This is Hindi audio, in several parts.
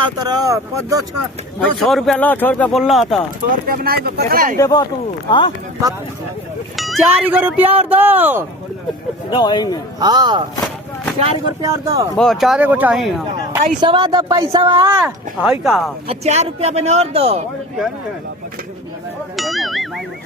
खाओ तर 6 रुपया लो, 6 रुपया बोल रहा था। 100 रुपया बनाई पकड़ा देबो तू। हाँ 4 रुपया और दो। दो में। हाँ 4 रुपया और दो। वो 4 को चाहिए। पैसा दो पैसा है का 4 रुपया बने और दो।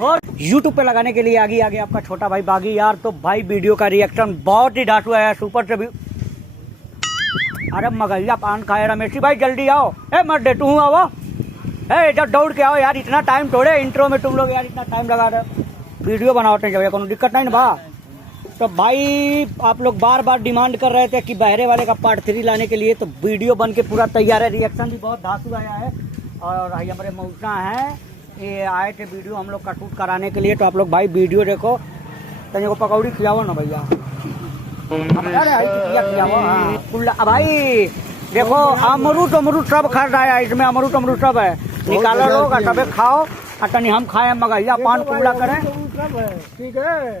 और YouTube पे लगाने के लिए आगे आगे आपका छोटा भाई बागी यार। तो भाई वीडियो का रिएक्शन बहुत ही धांसू आया सुपर से भी। अरे मगैया पान खाए रमेशी भाई जल्दी आओ। ए मत दे तू आओ। ए जब दौड़ के आओ यार, इतना टाइम थोड़े इंट्रो में तुम लोग यार इतना टाइम लगा रहे। वीडियो बनाते जब कोनो दिक्कत नहीं ना बा। तो भाई आप लोग बार बार डिमांड कर रहे थे कि बहरे वाले का पार्ट 3 लाने के लिए, तो वीडियो बन के पूरा तैयार है। रिएक्शन भी बहुत धांसू आया है। और हमारे मौसा हैं, ये आए थे वीडियो हम लोग का शूट कराने के लिए। तो आप लोग भाई वीडियो देखो। तने को पकौड़ी खिलाओ ना भैया। अरे भाई देखो अमरूद सब खा रहा है, इसमें अमरूद सब है। निकालो लोग सबे खाओ। तनी हम खाए मगैया पान कुल्ला करें। ठीक है।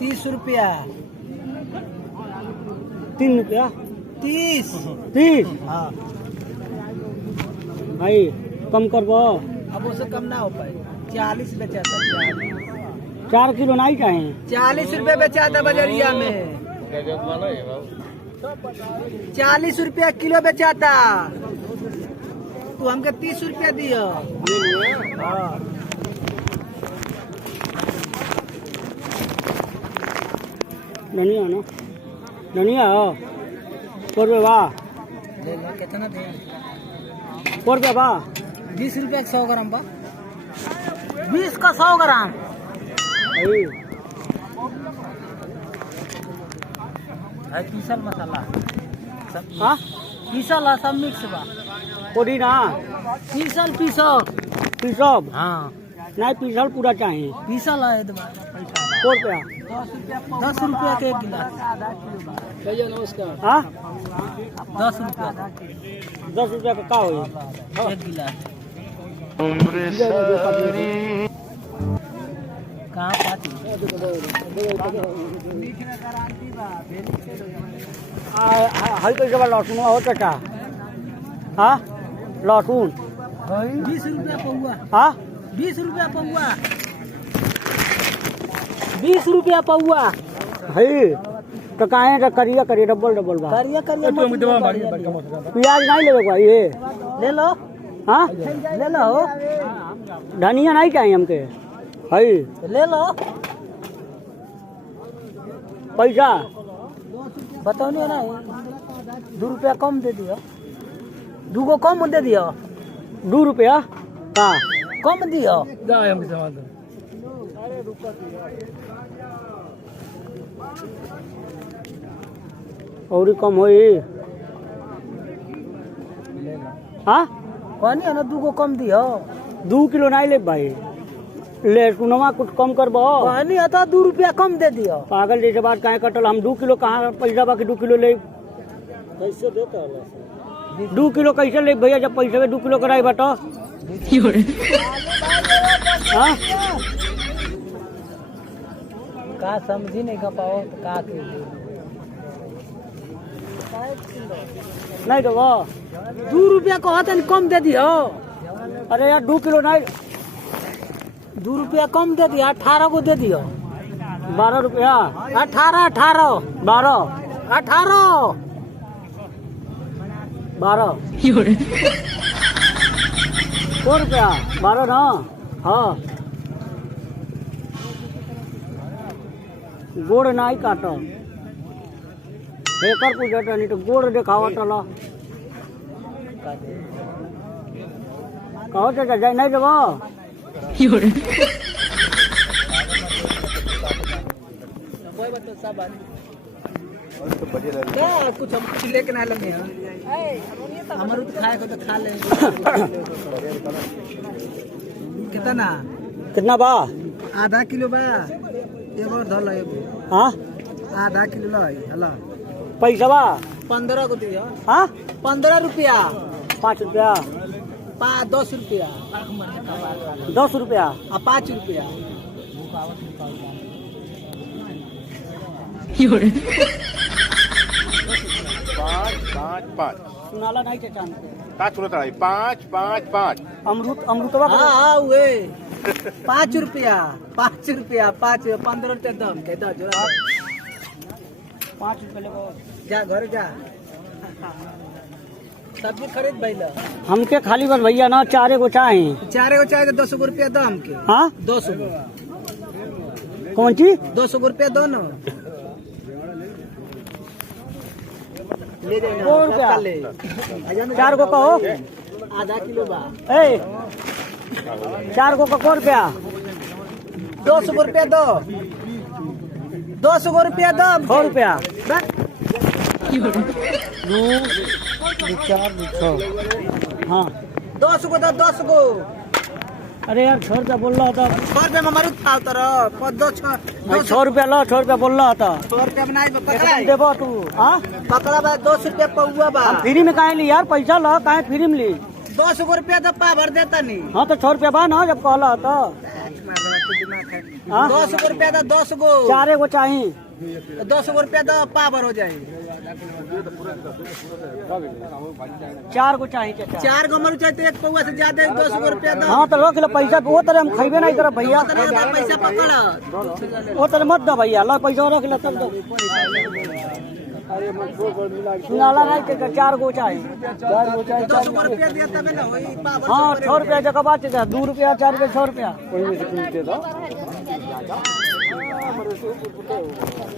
30 रुपया 3 रुपया 30। हाँ भाई कम करबो। अब उससे कम ना हो पाए। 40 बेचाता 4 किलो नहीं चाहिए। 40 रुपया बेचाता बजरिया में। 40 रुपया किलो बेचाता। तू हमके 30 रुपया दियो। हाँ धनिया ना धनिया हो 4 रुपया बा। ले लो कितना दे। 4 रुपया बा। 20 रुपया 100 ग्राम बा। 20 का 100 ग्राम। है पीसल मसाला सब। हाँ पीसल है सब मिक्स बा। पुदीना पीसल पीसब। हाँ नहीं पीसल पूरा चाहिए। पीसल है 4 रुपया 10 रुपया के 1 गिलास। नमस्कार। हाँ 10 रुपया 10 रुपया का हो 1 गिलास। कहाँ पाती हल कैसे बा लहसुन हो चाचा। हाँ लहसुन 20 रुपया पौआ। हाँ 20 रुपया पौआ। 20 रुपया पौआ। है तो काहे करिया डबल बा। करिया प्याज नहीं लेवे ये ले लो। हाँ ले लो धनिया नहीं चाहिए हमके। है ले लो। पैसा बताओ नहीं ना 2 रुपया कम दे दियो। 2 गो कम दे दियो। 2 रुपया का कम दियो। और कम होई। हाँ कहनी है ना 2 गो कम दियो। 2 किलो नहीं ले भाई। ले सुनवा कुछ कम करबो। कहनी है तो 2 रुपया कम दे दियो। पागल जैसे बात काहे कटल। हम 2 किलो कहाँ पैसा बाकी 2 किलो ले कैसे देता 2 किलो कैसे ले भैया जब पैसे में 2 किलो कराई बता। हाँ का समझी नहीं का पाओ तो का नहीं देबो। 2 रुपया कहते कम दे दियो। अरे यार 2 किलो नहीं 2 रुपया कम दे दिया। 18 को दे दियो। 12 रुपया 18 12 18 12 4 रुपया 12 ना। हाँ गोड़ नहीं काटो। बेकर पूछा नहीं तो गोड़ दिखावा चलो। कहो चाचा जाए नहीं देबो। क्या कुछ हम कुछ लेके ना लगे अमरूद खाए को तो खा ले। कितना बा। आधा किलो बा। एगो धल हाँ आधा किलो लाई हला। पैसा बा 15 को दिया। हाँ 15 रुपया 5 रुपया 10 रुपया 10 रुपया 5 रुपया 5 सुनाला नहीं चाचा का चुनत रही 5 5 5 अमृतवा हाँ वे 5 रुपया 5 रुपया 5 15 रुपया दाम के 10 जोड़ा 5 रुपये लेबो जा घर जा सब्जी खरीद भैया हमके खाली बस भैया ना 4 गो चाहिए 4 को चाहे तो 200 रुपया दाम के हाँ 200 कौन चीज 200 रुपया दोनों ले जाना 2 रुपया ले 4 गो कहो आधा किलो बा ए 4 गो का को रुपया 200 रुपया दो 200 रुपया दो 100 रुपया बस 2 4 6 हाँ 200 को दो 200 को अरे यार 6 रुपया बोल रहा था 100 रुपया में मरुद खाओ तर 6 रुपया लो 6 रुपया बोल रहा था 100 रुपया बनाई पकड़ा देबो तू हाँ पकड़ा बा 200 रुपया पौवा बा फ्री में काहे ली यार पैसा लो काहे फ्री में ली 200 रुपया तो पा भर देता नहीं हाँ तो 6 रुपया बा ना जब कहला तो हाँ? 200 रुपया तो 200 को 4 गो चाहिए 200 रुपया तो पा भर हो जाए 4 गो चाहिए चाचा 4 गो मरु चाहिए तो एक पौवा से ज्यादा 200 रुपया दो हाँ तो लो किलो पैसा वो तरह हम खैबे नहीं करब भैया उतना ज्यादा पैसा पकड़ वो तरह मत दो भैया लो पैसा रख ले तब दो सुनाला नहीं चाचा 4 गो चाहिए 200 रुपया दिया तब ना होई पा भर हाँ 6 रुपया जगह बात चाचा 2 रुपया 4 रुपया 6 रुपया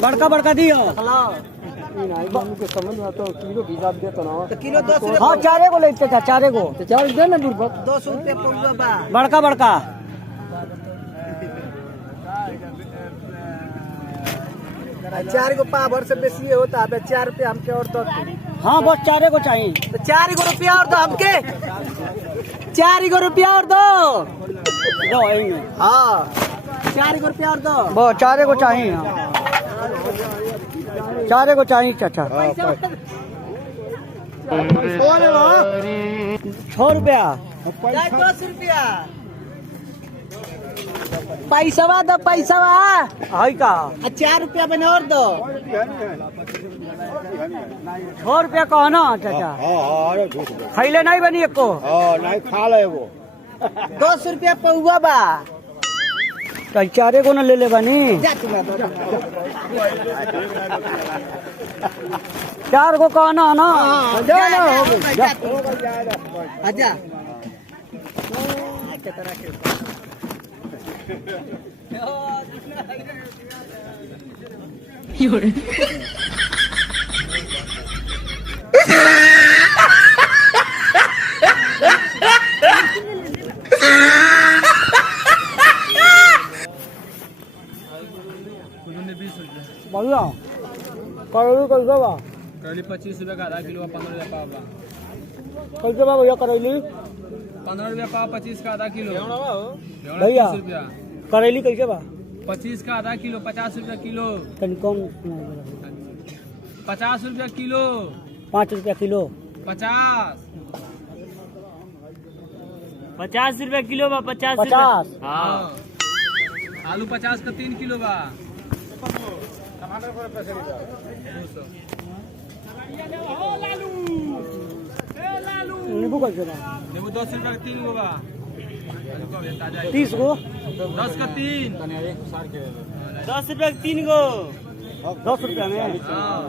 बड़का बड़का दियो तो किलो 200 हाँ 4 गो ले चाचा 4 गो 200 रुपया पौवा बा बड़का बड़का 4 गो पा भर से बेसी होता है 4 रुपया हमके और दो हाँ बस 4 गो चाहिए तो 4 गो रुपया और दो हमके 4 गो रुपया और दो दो यहीं हाँ 4 गो रुपया और दो वो 4 गो चाहिए हाँ 4 गो चाहिए चाचा 6 रुपया 10 रुपया पैसावा दो पैसावा है का 4 रुपया बने और दो 6 रुपया कहो ना चाचा खैले नहीं बनी एक को नहीं खा ले वो 200 रुपया पौवा बा तो 4 गो न ले ले बनी जा तू ना दो 4 गो कहना ना जा जा ना हो गई जा। आजा बढ़िया करैली कैसे बा करेली 25 रुपया का आधा किलो 15 रुपया पाव बा कैसे बा भैया करैली 15 रुपया पाव 25 का आधा किलो भैया 30 रुपया करैली कैसे बा 25 का आधा किलो 50 रुपया किलो तनी कौन 50 रुपया किलो 5 रुपया किलो 50 रुपया किलो बा 50 50 हाँ आलू 50 का 3 किलो बा नींबू कैसे बा नींबू 10 रुपया का 3 गो बा 30 गो 10 का 3 10 रुपया के 3 गो 10 रुपया में हाँ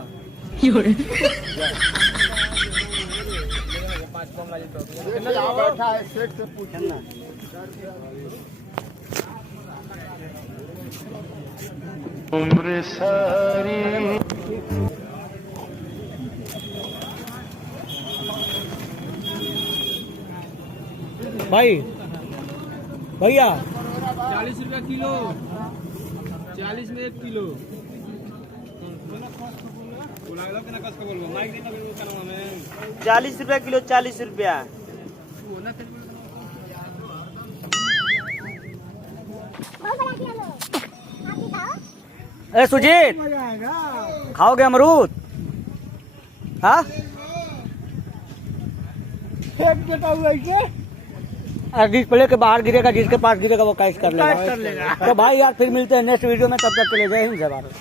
भाई भैया 40 रुपया किलो 40 में 1 किलो बोला लो कितना कस के बोलबो माइक देना बिल्कुल कनवा में 40 रुपया किलो 40 रुपया ए सुजीत खाओगे अमरूद हाँ डिस्प्ले के बाहर गिरेगा जिसके पास गिरेगा वो कैश कर लेगा तो भाई यार फिर मिलते हैं नेक्स्ट वीडियो में तब तक के लिए जय हिंद जय भारत।